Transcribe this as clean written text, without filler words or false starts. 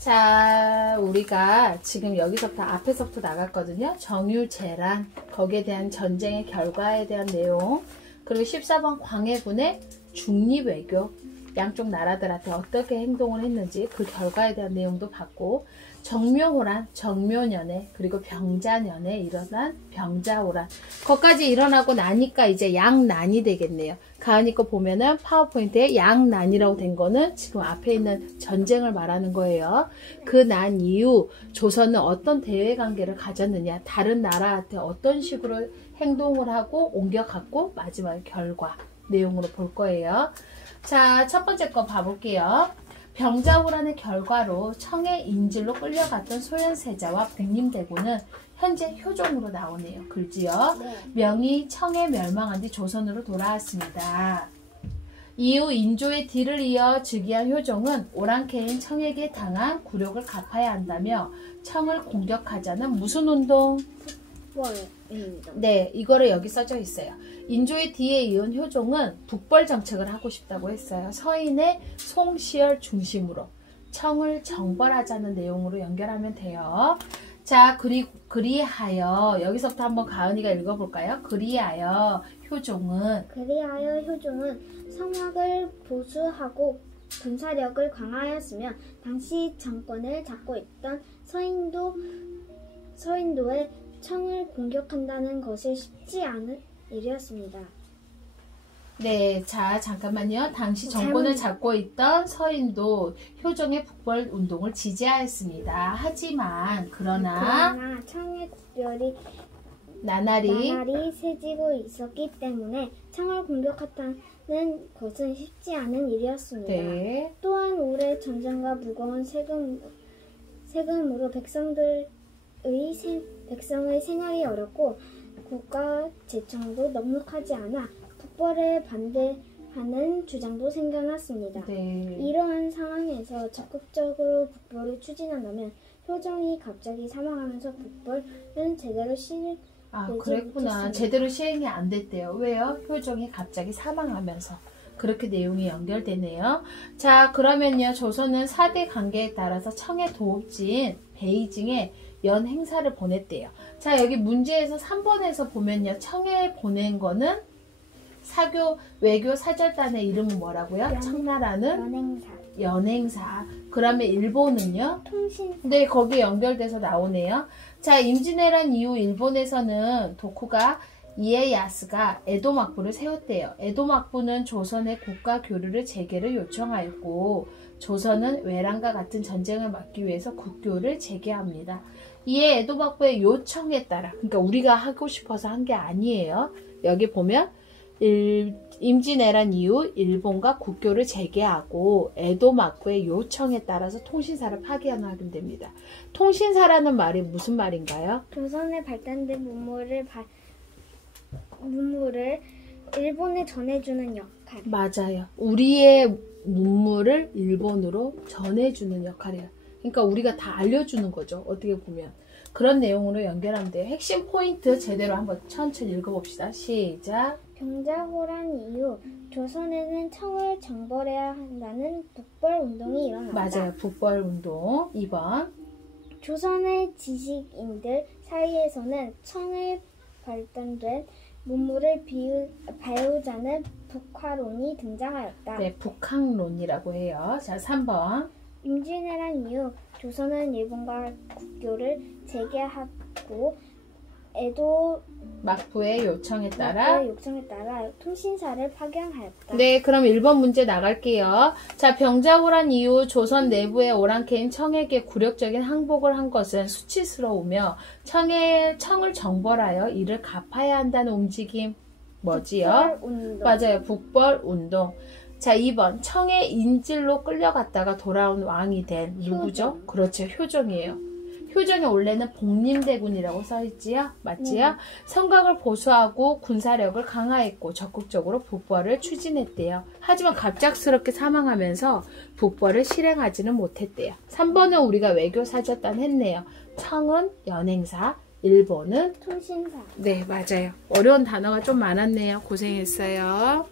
자, 우리가 지금 여기서부터 앞에서부터 나갔거든요. 정유재란, 거기에 대한 전쟁의 결과에 대한 내용, 그리고 14번 광해군의 중립외교, 양쪽 나라들한테 어떻게 행동을 했는지 그 결과에 대한 내용도 봤고, 정묘호란, 정묘년에, 그리고 병자년에 일어난 병자호란, 거기까지 일어나고 나니까 이제 양난이 되겠네요. 가은이 거 보면은 파워포인트에 양난이라고 된 거는 지금 앞에 있는 전쟁을 말하는 거예요. 그 난 이후 조선은 어떤 대외관계를 가졌느냐, 다른 나라한테 어떤 식으로 행동을 하고 옮겨갔고, 마지막 결과 내용으로 볼 거예요. 자, 첫 번째 거 봐볼게요. 병자호란의 결과로 청해 인질로 끌려갔던 소현세자와 복림대군은 현재 효종으로 나오네요. 글지요. 네. 명이 청해 멸망한 뒤 조선으로 돌아왔습니다. 이후 인조의 뒤를 이어 즉위한 효종은 오랑캐인 청에게 당한 굴욕을 갚아야 한다며 청을 공격하자는 무슨 운동? 북벌운동. 네, 이거를 여기 써져 있어요. 인조의 뒤에 이은 효종은 북벌 정책을 하고 싶다고 했어요. 서인의 송시열 중심으로 청을 정벌하자는 내용으로 연결하면 돼요. 자, 그리하여 여기서부터 한번 가은이가 읽어볼까요? 그리하여 효종은 성곽을 보수하고 군사력을 강화하였으며 당시 정권을 잡고 있던 서인도의 청을 공격한다는 것이 쉽지 않은 일이었습니다. 네, 자, 잠깐만요. 당시 정권을 잡고 있던 서인도 효종의 북벌 운동을 지지하였습니다. 하지만 그러나 청의 국별이 나날이 세지고 있었기 때문에 청을 공격한다는 것은 쉽지 않은 일이었습니다. 네. 또한 오래 전쟁과 무거운 세금으로 백성의 생활이 어렵고 국가 재정도 넉넉하지 않아 북벌에 반대하는 주장도 생겨났습니다. 네. 이러한 상황에서 적극적으로 북벌을 추진한다면 효종이 갑자기 사망하면서 북벌은 제대로 그랬구나. 못했습니다. 제대로 시행이 안 됐대요. 왜요? 효종이 갑자기 사망하면서. 그렇게 내용이 연결되네요. 자, 그러면요. 조선은 4대 관계에 따라서 청의 도읍지인 베이징에 연 행사를 보냈대요. 자, 여기 문제에서 3번에서 보면요. 청에 보낸 거는 사교 외교 사절단의 이름은 뭐라고요? 청나라는 연행사. 그러면 일본은요? 통신. 네, 거기에 연결돼서 나오네요. 자, 임진왜란 이후 일본에서는 도쿠가 이에야스가 에도 막부를 세웠대요. 에도 막부는 조선의 국가 교류를 재개를 요청하였고, 조선은 외란과 같은 전쟁을 막기 위해서 국교를 재개합니다. 이에 에도 막부의 요청에 따라, 그러니까 우리가 하고 싶어서 한 게 아니에요. 여기 보면 임진왜란 이후 일본과 국교를 재개하고 에도 막부의 요청에 따라서 통신사를 파견하게 됩니다. 통신사라는 말이 무슨 말인가요? 조선에 발달된 문물을 일본에 전해주는 역할. 맞아요. 우리의 문물을 일본으로 전해주는 역할이에요. 그러니까 우리가 다 알려주는 거죠. 어떻게 보면. 그런 내용으로 연결하면 돼요. 핵심 포인트 제대로 한번 천천히 읽어봅시다. 시작. 병자호란 이후 조선에는 청을 정벌해야 한다는 북벌운동이 일어났다. 맞아요. 북벌운동. 2번. 조선의 지식인들 사이에서는 청에 발달된 문물을 배우자는 북화론이 등장하였다. 네, 북학론이라고 해요. 자, 3번. 임진왜란 이후 조선은 일본과 국교를 재개하고 에도 막부의 요청에 따라 통신사를 파견하였다. 네, 그럼 1번 문제 나갈게요. 자, 병자호란 이후 조선 내부의 오랑캐인 청에게 굴욕적인 항복을 한 것은 수치스러우며 청을 정벌하여 이를 갚아야 한다는 움직임 뭐지요? 북벌운동. 맞아요. 북벌운동. 자, 2번. 청의 인질로 끌려갔다가 돌아온 왕이 된 누구죠? 효종. 그렇죠. 효종이에요. 효종이 원래는 복림대군이라고 써있지요? 맞지요? 성곽을 보수하고 군사력을 강화했고 적극적으로 북벌을 추진했대요. 하지만 갑작스럽게 사망하면서 북벌을 실행하지는 못했대요. 3번은 우리가 외교사절단 했네요. 청은 연행사, 일본은 통신사. 네, 맞아요. 어려운 단어가 좀 많았네요. 고생했어요.